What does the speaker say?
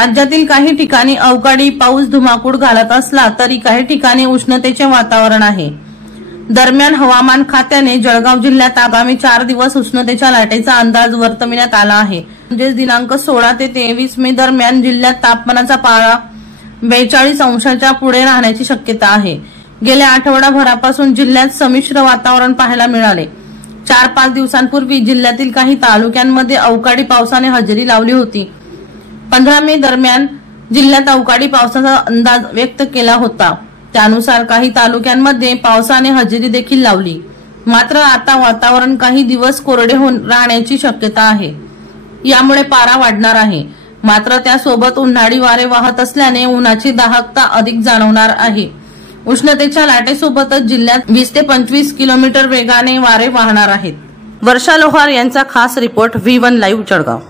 राज्यातील काही ठिकाणी अवकाळी पाऊस धुमाकूळ घालत असला तरी काही ठिकाणी उष्णतेचे वातावरण आहे। दरम्यान हवामान खात्याने जळगाव जिल्ह्यात आगामी 4 दिवस उष्णतेच्या लाटेचा अंदाज वर्तविण्यात आला आहे। म्हणजे दिनांक 16 ते 23 मे दरम्यान जिल्ह्यात तापमानाचा पारा 42 अंशाच्या पुढे राहण्याची शक्यता आहे। गेल्या आठवडाभरापासून जिल्ह्यात संमिश्र वातावरण पाहायला मिळाले। 4-5 दिवसांपूर्वी जिल्ह्यातील काही तालुक्यांमध्ये अवकाळी पावसाने हजेरी लावली होती। 15 मे दरम्यान जिल्ह्यात अवकाळी पावसाचा अंदाज व्यक्त केला होता। त्यानुसार काही तालुक्यांमध्ये पावसाने हजेरी देखील लावली। मात्र आता वातावरण काही दिवस कोरडे राहण्याची शक्यता आहे। यामुळे पारा वाढणार आहे। मात्र त्यासोबत उन्हाळी वारे वाहत असल्याने उन्हाची दाहकता अधिक जाणवणार आहे। उष्णतेच्या लाटेसोबतच जिल्ह्यात 20 ते 25 किलोमीटर वेगाने वारे वाहणार आहेत। वर्षा लोहार यांचा खास रिपोर्ट V1 लाईव्ह जळगाव।